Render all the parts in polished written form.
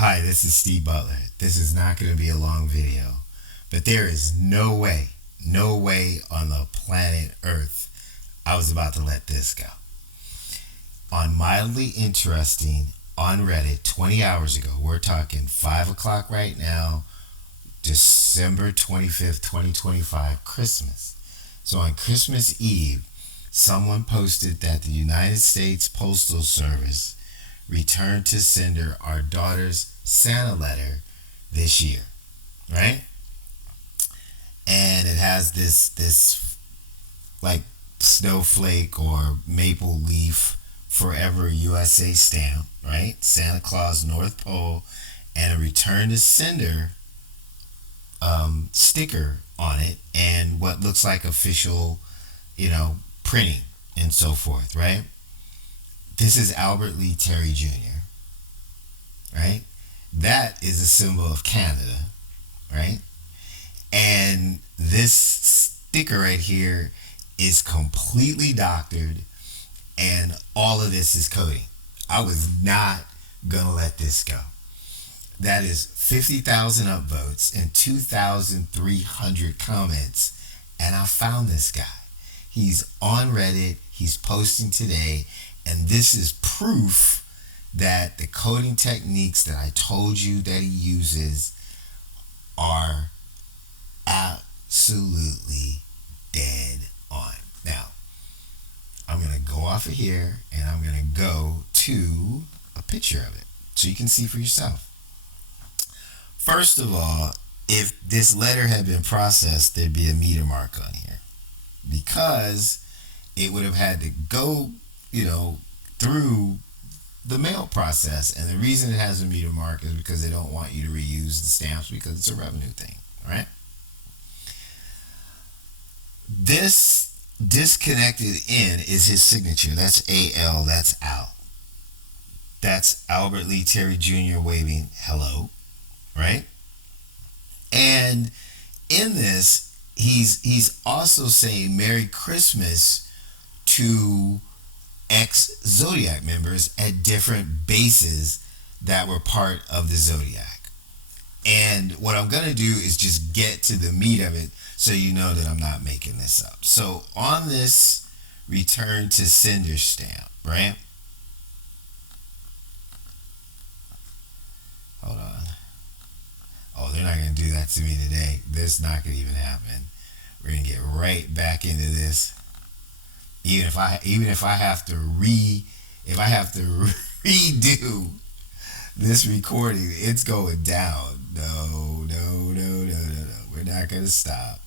Hi, this is Steve Butler. This is not going to be a long video, but there is no way on the planet Earth I was about to let this go. On Mildly Interesting on Reddit 20 hours ago, we're talking 5 o'clock right now, December 25th, 2025, Christmas. So on Christmas Eve, someone posted that the United States Postal Service returned to sender our daughter's Santa letter this year, right? And it has this like snowflake or maple leaf forever USA stamp, right? Santa Claus North Pole, and a return to sender sticker on it, and what looks like official, printing and so forth, right? This is Albert Lee Terry Jr., right? That is a symbol of Canada, right? And this sticker right here is completely doctored, and all of this is coding. I was not gonna let this go. That is 50,000 upvotes and 2,300 comments, and I found this guy. He's on Reddit, he's posting today, and this is proof that the coding techniques that I told you that he uses are absolutely dead on. Now, I'm going to go off of here and I'm going to go to a picture of it so you can see for yourself. First of all, if this letter had been processed, there'd be a meter mark on here because it would have had to go, through the mail process. And the reason it has a meter mark is because they don't want you to reuse the stamps because it's a revenue thing, right? This disconnected in is his signature. That's AL, that's out. That's Albert Lee Terry Jr. waving hello, right? And in this, he's also saying Merry Christmas to ex Zodiac members at different bases that were part of the Zodiac. And what I'm going to do is just get to the meat of it so you know that I'm not making this up. So on this return to sender stamp, right? Hold on. Oh, they're not going to do that to me today. This is not going to even happen. We're going to get right back into this. Even if I have to redo this recording, it's going down. No. We're not gonna stop.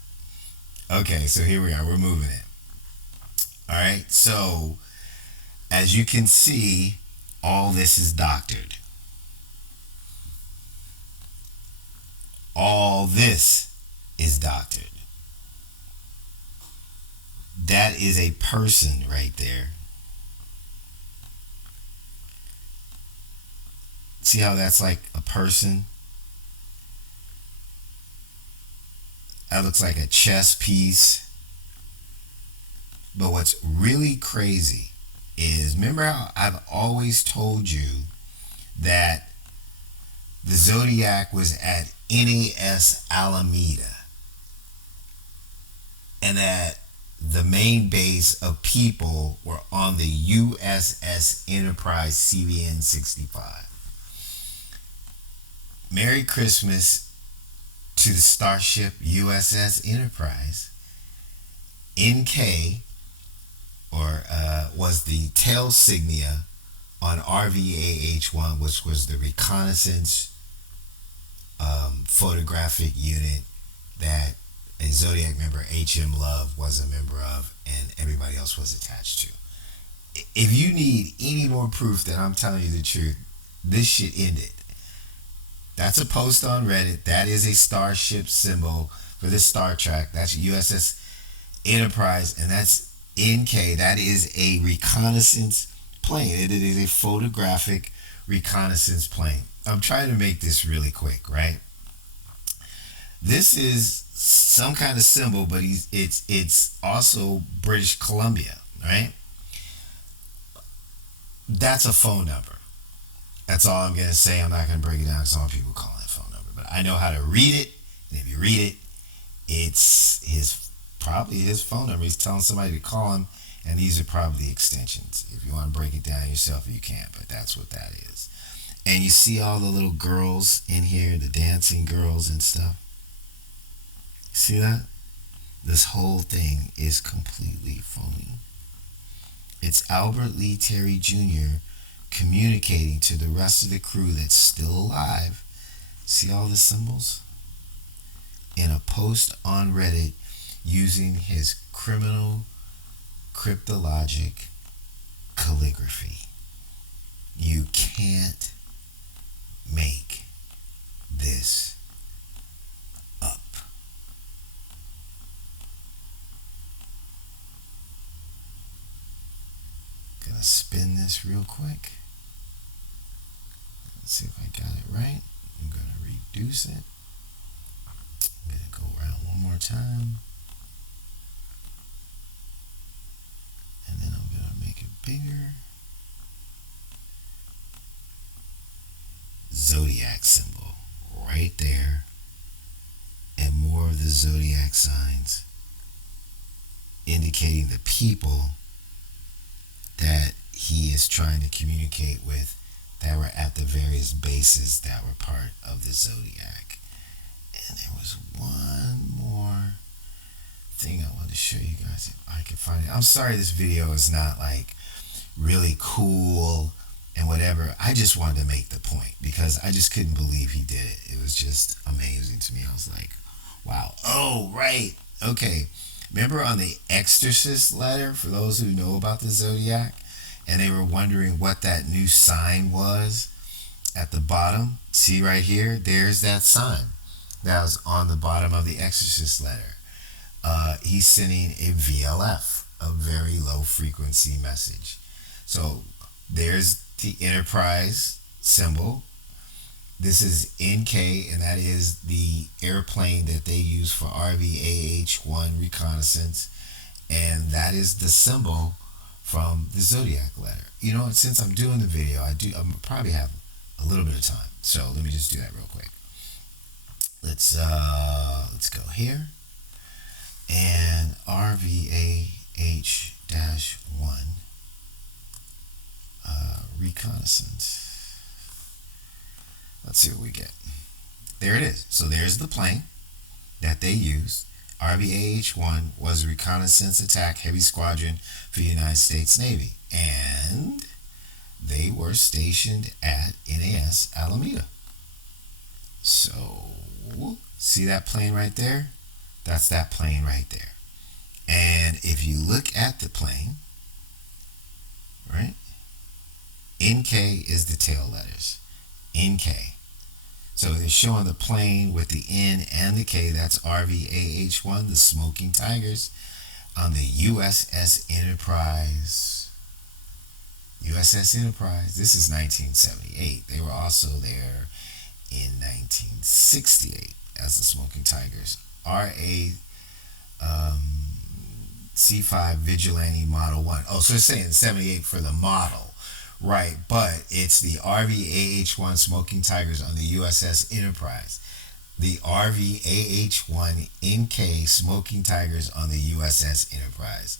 Okay, so here we are. We're moving it. All right. So as you can see, all this is doctored. All this is doctored. That is a person right there. See how that's like a person? That looks like a chess piece. But what's really crazy is, remember how I've always told you that the Zodiac was at NAS Alameda, and that the main base of people were on the USS Enterprise CVN 65. Merry Christmas to the starship USS Enterprise. NK, was the tail signia on RVAH-1, which was the reconnaissance photographic unit that a Zodiac member, HM Love, was a member of, and everybody else was attached to. If you need any more proof that I'm telling you the truth, this shit ended. That's a post on Reddit. That is a starship symbol for this Star Trek. That's USS Enterprise, and that's NK. That is a reconnaissance plane. It is a photographic reconnaissance plane. I'm trying to make this really quick, right? This is some kind of symbol, but it's also British Columbia, right? That's a phone number. That's all I'm gonna say. I'm not gonna break it down because I want people calling that phone number. But I know how to read it, and if you read it, it's probably his phone number. He's telling somebody to call him, and these are probably extensions. If you want to break it down yourself, you can. But that's what that is. And you see all the little girls in here, the dancing girls and stuff. See that? This whole thing is completely phony. It's Albert Lee Terry Jr. communicating to the rest of the crew that's still alive. See all the symbols? In a post on Reddit using his criminal cryptologic calligraphy. You can't make this up. Gonna spin this real quick. Let's see if I got it right. I'm gonna reduce it. I'm gonna go around one more time. And then I'm gonna make it bigger. Zodiac symbol right there. And more of the zodiac signs indicating the people that he is trying to communicate with that were at the various bases that were part of the zodiac. And there was one more thing I wanted to show you guys if I could find it. I'm sorry this video is not like really cool and whatever. I just wanted to make the point because I just couldn't believe he did it. It was just amazing to me. I was like, wow. Oh, right. Okay. Remember on the Exorcist letter, for those who know about the Zodiac, and they were wondering what that new sign was at the bottom? See right here? There's that sign that was on the bottom of the Exorcist letter. He's sending a VLF, a very low frequency message. So there's the Enterprise symbol. This is NK, and that is the airplane that they use for RVAH-1 reconnaissance, and that is the symbol from the Zodiac letter. You know, since I'm doing the video, I'm probably have a little bit of time, so let me just do that real quick. Let's go here, and RVAH-1 reconnaissance. Let's see what we get. There it is. So there's the plane that they used. RVAH-1 was a reconnaissance attack heavy squadron for the United States Navy. And they were stationed at NAS Alameda. So, see that plane right there? That's that plane right there. And if you look at the plane, right? NK is the tail letters. NK. So they're showing the plane with the N and the K. That's RVAH-1, the Smoking Tigers, on the USS Enterprise. USS Enterprise. This is 1978. They were also there in 1968 as the Smoking Tigers. C5 Vigilante Model 1. Oh, so it's saying 78 for the model. Right, but it's the RVAH-1 Smoking Tigers on the USS Enterprise. The RVAH-1 NK Smoking Tigers on the USS Enterprise.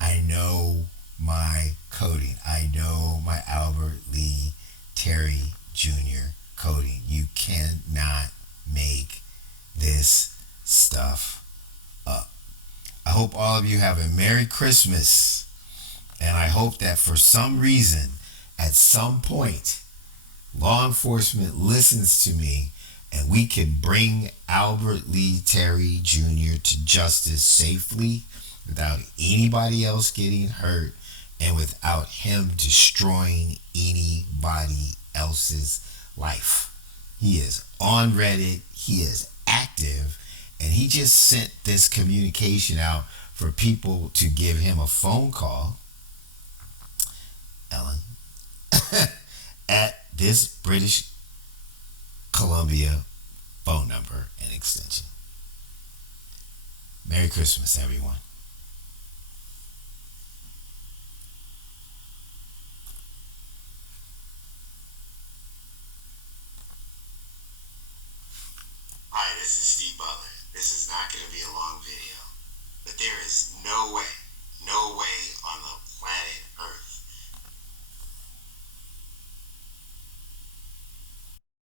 I know my coding. I know my Albert Lee Terry Jr. coding. You cannot make this stuff up. I hope all of you have a Merry Christmas. And I hope that for some reason, at some point, law enforcement listens to me and we can bring Albert Lee Terry Jr. to justice safely without anybody else getting hurt and without him destroying anybody else's life. He is on Reddit. He is active. And he just sent this communication out for people to give him a phone call. Ellen. At this British Columbia phone number and extension. Merry Christmas, everyone. this is Steve Butler. This is not going to be a long video.